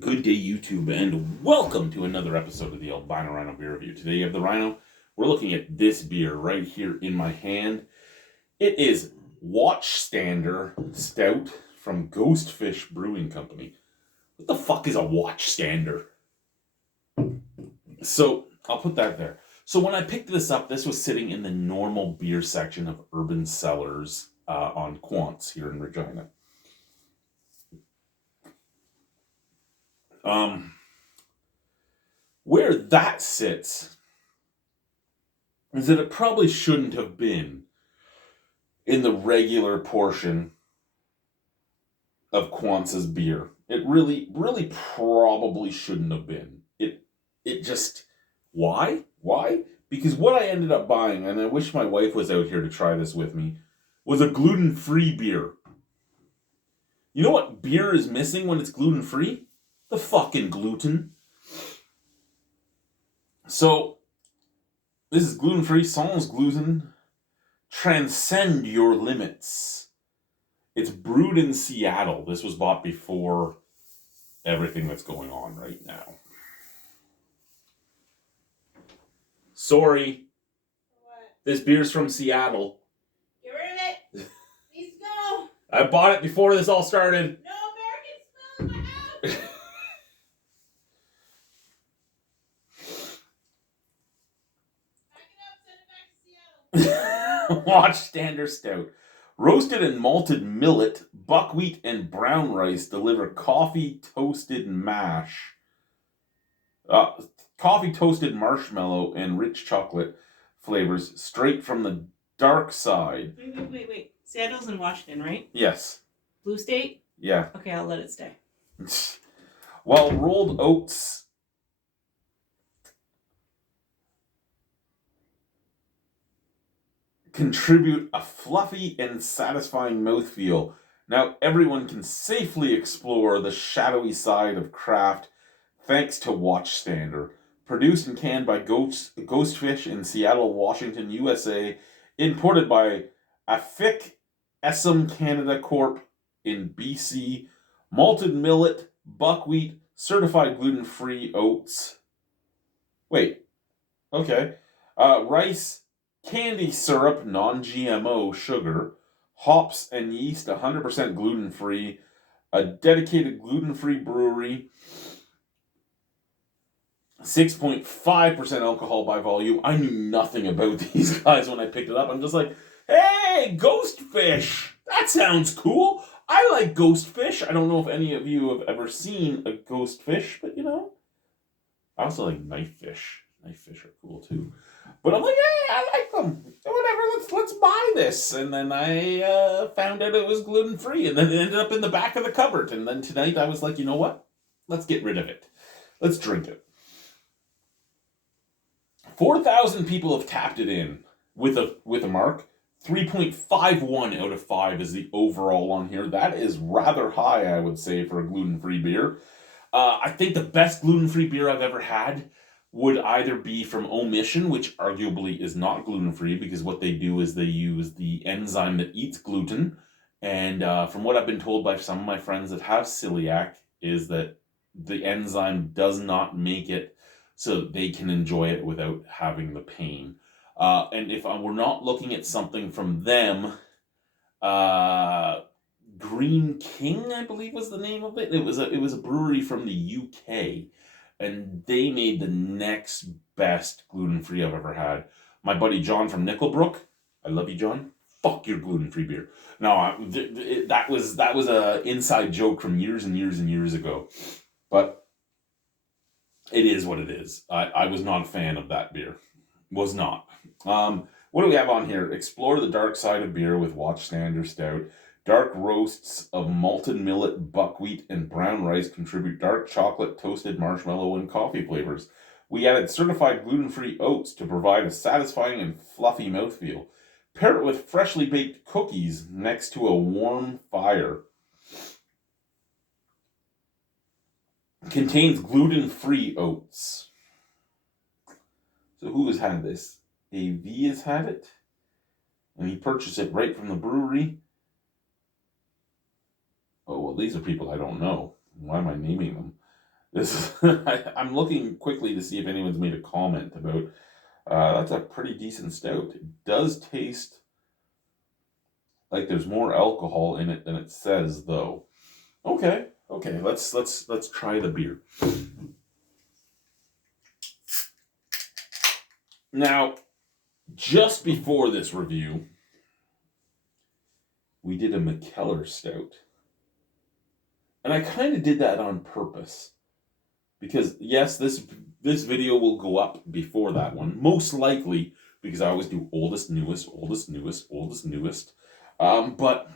Good day, YouTube, and welcome to another episode of the Albino Rhino Beer Review. Today you have the Rhino. We're looking at this beer right here in my hand. It is Watchstander Stout from Ghostfish Brewing Company. What the fuck is a Watchstander? So, I'll put that there. So when I picked this up, this was sitting in the normal beer section of Urban Cellars on Quants here in Regina. Where that sits is that it probably shouldn't have been in the regular portion of Quantz's beer. It really probably shouldn't have been. It just, why? Because what I ended up buying, and I wish my wife was out here to try this with me, was a gluten-free beer. You know what beer is missing when it's gluten-free? The fucking gluten. So, this is gluten-free, sans gluten. Transcend your limits. It's brewed in Seattle. This was bought before everything that's going on right now. Sorry. What? This beer's from Seattle. Get rid of it. Needs to go. I bought it before this all started. No American smell in my house. Pack it up, send it back to Seattle. Watchstander Stout. Roasted and malted millet, buckwheat, and brown rice deliver coffee toasted marshmallow, and rich chocolate flavors straight from the dark side. Wait. Seattle's in Washington, right? Yes. Blue state? Yeah. Okay, I'll let it stay. While rolled oats contribute a fluffy and satisfying mouthfeel, now everyone can safely explore the shadowy side of craft thanks to Watchstander. Produced and canned by Ghostfish in Seattle, Washington, USA. Imported by Afic Essam Canada Corp. In BC. Malted millet, buckwheat, certified gluten-free oats. Wait. Okay. Rice, candy syrup, non-GMO sugar, hops and yeast, 100% gluten-free, a dedicated gluten-free brewery, 6.5% alcohol by volume. I knew nothing about these guys when I picked it up. I'm just like, hey, Ghostfish! That sounds cool! I like Ghostfish. I don't know if any of you have ever seen a Ghostfish, but I also like knife fish. Knife fish are cool too. But I'm like, hey, I like them. Whatever, let's buy this. And then I found out it was gluten-free, and then it ended up in the back of the cupboard. And then tonight I was like, you know what? Let's get rid of it. Let's drink it. 4,000 people have tapped it in with a mark. 3.51 out of 5 is the overall on here. That is rather high, I would say, for a gluten-free beer. I think the best gluten-free beer I've ever had would either be from Omission, which arguably is not gluten-free, because what they do is they use the enzyme that eats gluten. And from what I've been told by some of my friends that have celiac, is that the enzyme does not make it so they can enjoy it without having the pain. And if we're not looking at something from them, Green King, I believe was the name of it. It was a brewery from the UK, and they made the next best gluten-free I've ever had. My buddy John from Nickelbrook, I love you, John. Fuck your gluten-free beer. No, that was a inside joke from years and years and years ago, but it is what it is. I was not a fan of that beer. Was not. What do we have on here? Explore the dark side of beer with Watchstander Stout. Dark roasts of malted millet, buckwheat, and brown rice contribute dark chocolate, toasted marshmallow, and coffee flavors. We added certified gluten-free oats to provide a satisfying and fluffy mouthfeel. Pair it with freshly baked cookies next to a warm fire. Contains gluten-free oats. So who has had this? AV has had it. And he purchased it right from the brewery. Oh, well, these are people I don't know. Why am I naming them? I'm looking quickly to see if anyone's made a comment about. That's a pretty decent stout. It does taste like there's more alcohol in it than it says, though. Okay, let's try the beer. Now, just before this review, we did a McKellar stout. And I kind of did that on purpose. Because, yes, this video will go up before that one. Most likely, because I always do oldest, newest, oldest, newest, oldest, newest. But...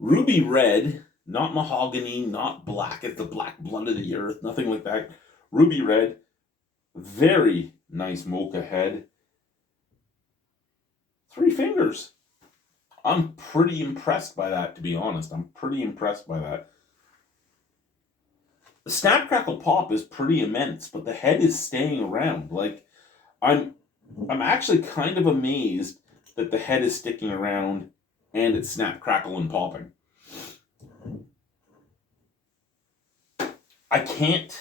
Ruby red, not mahogany, not black. It's the black blood of the earth, nothing like that. Ruby red, very nice mocha head. 3 fingers. I'm pretty impressed by that, to be honest. I'm pretty impressed by that. The snap crackle pop is pretty immense, but the head is staying around. Like, I'm actually kind of amazed that the head is sticking around and it's snap crackle and popping. I can't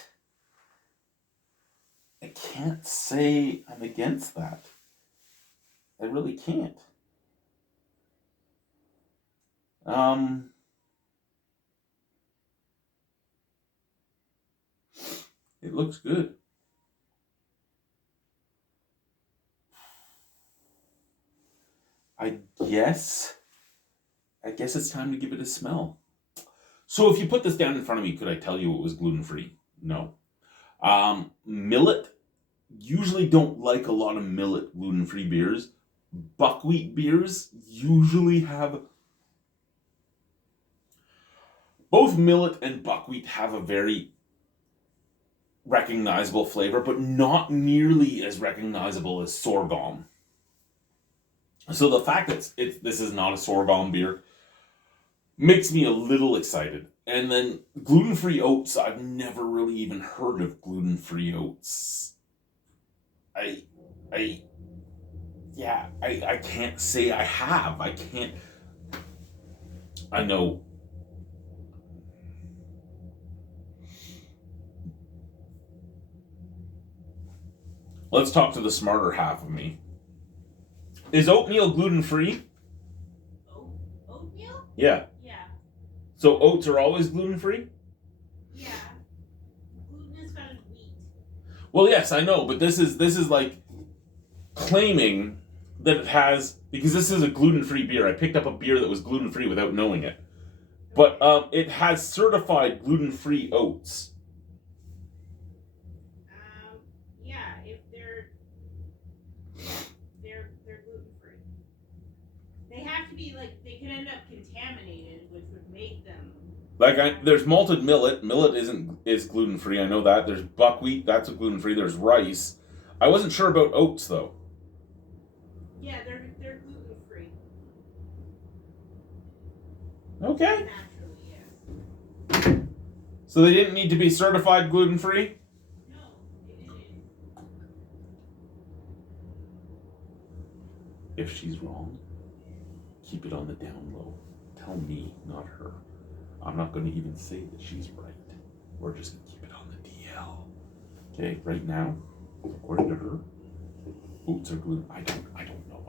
say I'm against that. I really can't. It looks good. I guess it's time to give it a smell. So if you put this down in front of me, could I tell you it was gluten-free? No. Millet, usually don't like a lot of millet gluten-free beers. Buckwheat beers usually have... Both millet and buckwheat have a very recognizable flavor, but not nearly as recognizable as sorghum. So the fact that this is not a sorghum beer makes me a little excited. And then gluten-free oats, I've never really even heard of gluten-free oats. I can't say I have. I know. Let's talk to the smarter half of me. Is oatmeal gluten-free? Oatmeal? Yeah. Yeah. So oats are always gluten-free? Yeah. Gluten is found in wheat. Well, yes, I know, but this is like claiming that it has, because this is a gluten-free beer. I picked up a beer that was gluten-free without knowing it. But it has certified gluten-free oats. Yeah, if they're gluten-free. They have to be, like, they could end up contaminated, which would make them... Like, there's malted millet. Millet is gluten-free, I know that. There's buckwheat, that's gluten-free. There's rice. I wasn't sure about oats, though. Yeah, they're gluten-free. Okay. Naturally, yes. So they didn't need to be certified gluten-free? No, they didn't. If she's wrong, keep it on the down low. Tell me, not her. I'm not going to even say that she's right. We're just going to keep it on the DL. Okay, right now, according to her, oats are gluten. I don't know.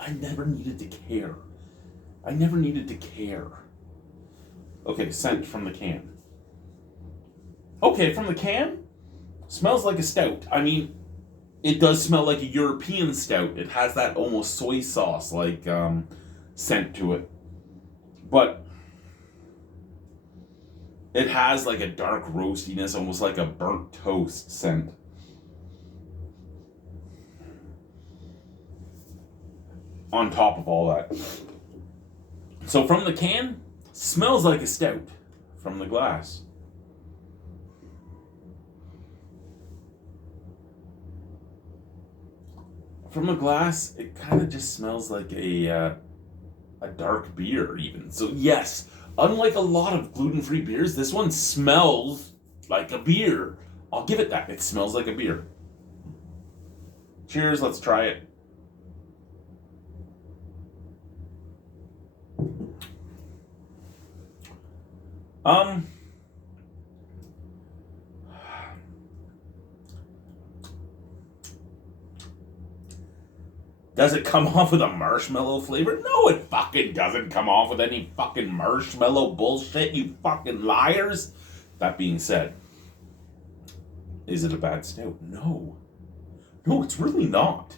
I never needed to care. I never needed to care. Okay, scent from the can. Okay, from the can, smells like a stout. I mean, it does smell like a European stout. It has that almost soy sauce like scent to it. But it has like a dark roastiness, almost like a burnt toast scent. On top of all that. So from the can, smells like a stout. From the glass. From the glass, it kind of just smells like a a dark beer even. So yes, unlike a lot of gluten-free beers, this one smells like a beer. I'll give it that. It smells like a beer. Cheers, let's try it. Does it come off with a marshmallow flavor? No, it fucking doesn't come off with any fucking marshmallow bullshit, you fucking liars. That being said, is it a bad stout? No. No, it's really not.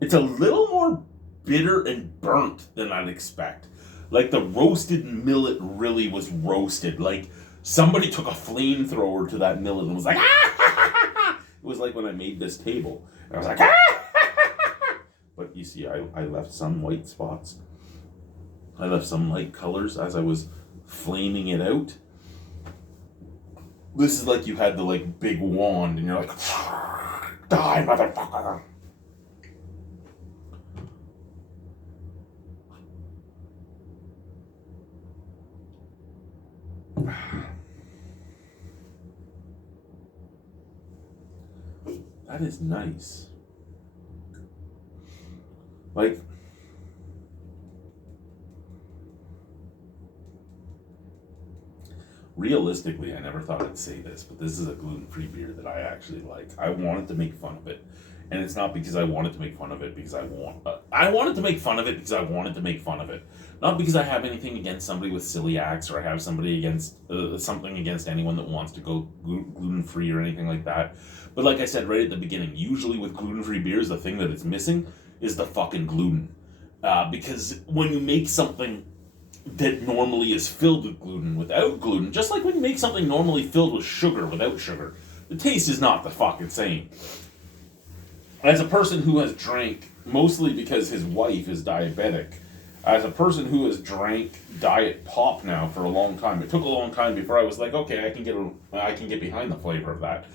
It's a little more bitter and burnt than I'd expect. Like the roasted millet really was roasted. Like somebody took a flamethrower to that millet and was like, ah! It was like when I made this table. And I was like, ah! But you see, I left some white spots. I left some light colors as I was flaming it out. This is like you had the like big wand and you're like, die, motherfucker. That is nice. Like, realistically, I never thought I'd say this, but this is a gluten-free beer that I actually like. I wanted to make fun of it. And it's not because I wanted to make fun of it because I wanted to make fun of it because I wanted to make fun of it. Not because I have anything against somebody with celiacs or I have somebody against something against anyone that wants to go gluten-free or anything like that. But like I said right at the beginning, usually with gluten-free beers, the thing that it's missing is the fucking gluten. Because when you make something that normally is filled with gluten without gluten, just like when you make something normally filled with sugar without sugar, the taste is not the fucking same. As a person who has drank, mostly because his wife is diabetic, as a person who has drank diet pop now for a long time, it took a long time before I was like, okay, I can get behind the flavor of that.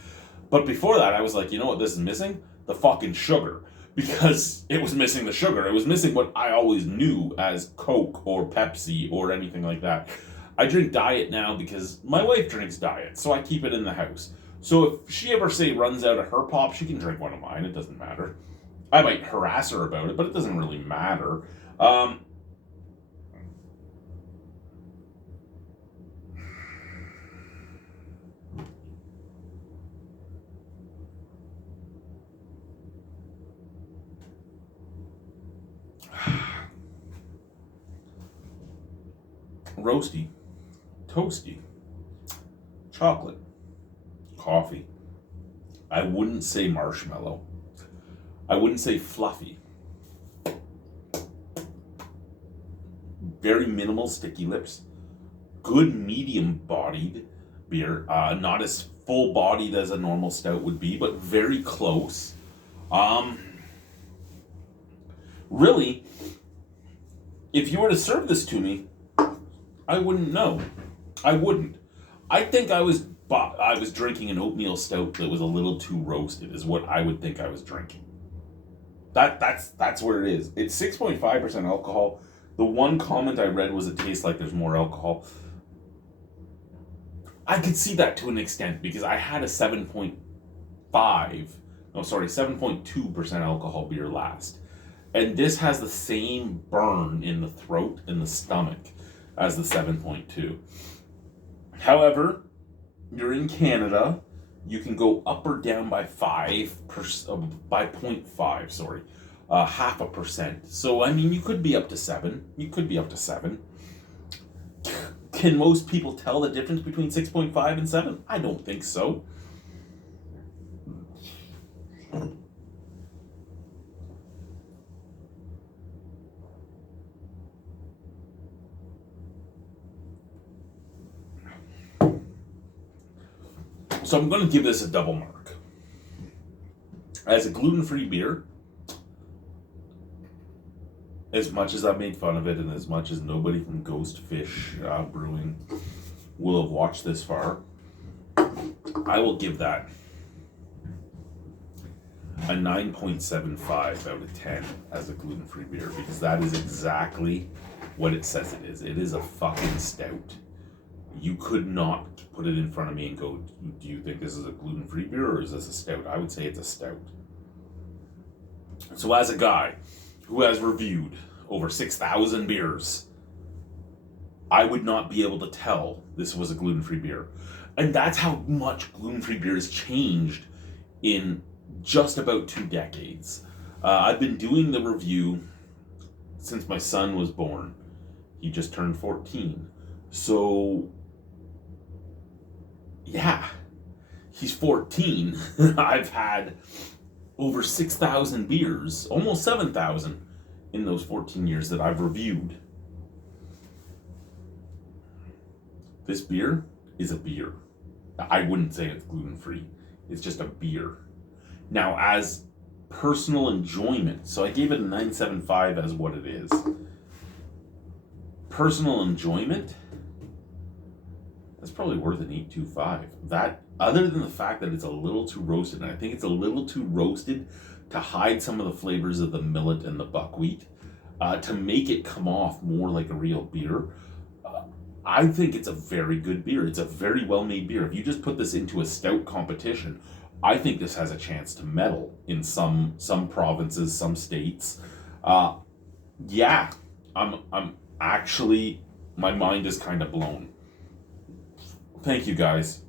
But before that, I was like, you know what this is missing? The fucking sugar. Because it was missing the sugar. It was missing what I always knew as Coke or Pepsi or anything like that. I drink diet now because my wife drinks diet, so I keep it in the house. So if she ever, say, runs out of her pop, she can drink one of mine. It doesn't matter. I might harass her about it, but it doesn't really matter. Roasty, toasty, chocolate, coffee. I wouldn't say marshmallow. I wouldn't say fluffy. Very minimal sticky lips. Good medium-bodied beer. Not as full-bodied as a normal stout would be, but very close. Really, if you were to serve this to me, I wouldn't know. I wouldn't. I think I was drinking an oatmeal stout that was a little too roasted, is what I would think I was drinking. That's where it is. It's 6.5% alcohol. The one comment I read was it tastes like there's more alcohol. I could see that to an extent because I had a 7.2% alcohol beer last. And this has the same burn in the throat and the stomach as the 7.2. However, you're in Canada, you can go up or down by 0.5, sorry. 0.5%. So, I mean, you could be up to 7. You could be up to 7. Can most people tell the difference between 6.5 and 7? I don't think so. So I'm going to give this a double mark. As a gluten-free beer, as much as I've made fun of it and as much as nobody from Ghostfish Brewing will have watched this far, I will give that a 9.75 out of 10 as a gluten-free beer, because that is exactly what it says it is. It is a fucking stout. You could not put it in front of me and go, do you think this is a gluten-free beer or is this a stout? I would say it's a stout. So as a guy who has reviewed over 6,000 beers, I would not be able to tell this was a gluten-free beer. And that's how much gluten-free beer has changed in just about 2 decades. I've been doing the review since my son was born. He just turned 14. So, yeah, he's 14. I've had over 6,000 beers, almost 7,000 in those 14 years that I've reviewed. This beer is a beer. I wouldn't say it's gluten-free. It's just a beer. Now, as personal enjoyment, so I gave it a 9.75 as what it is. Personal enjoyment, that's probably worth an 8.25. That, other than the fact that it's a little too roasted, and I think it's a little too roasted to hide some of the flavors of the millet and the buckwheat, to make it come off more like a real beer. I think it's a very good beer. It's a very well-made beer. If you just put this into a stout competition, I think this has a chance to medal in some provinces, some states. Yeah, I'm actually, my mind is kind of blown. Thank you, guys.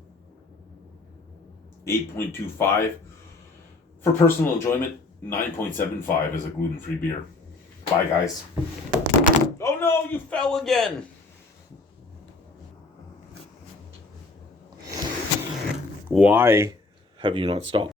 8.25 for personal enjoyment. 9.75 as a gluten-free beer. Bye, guys. Oh no, you fell again. Why have you not stopped?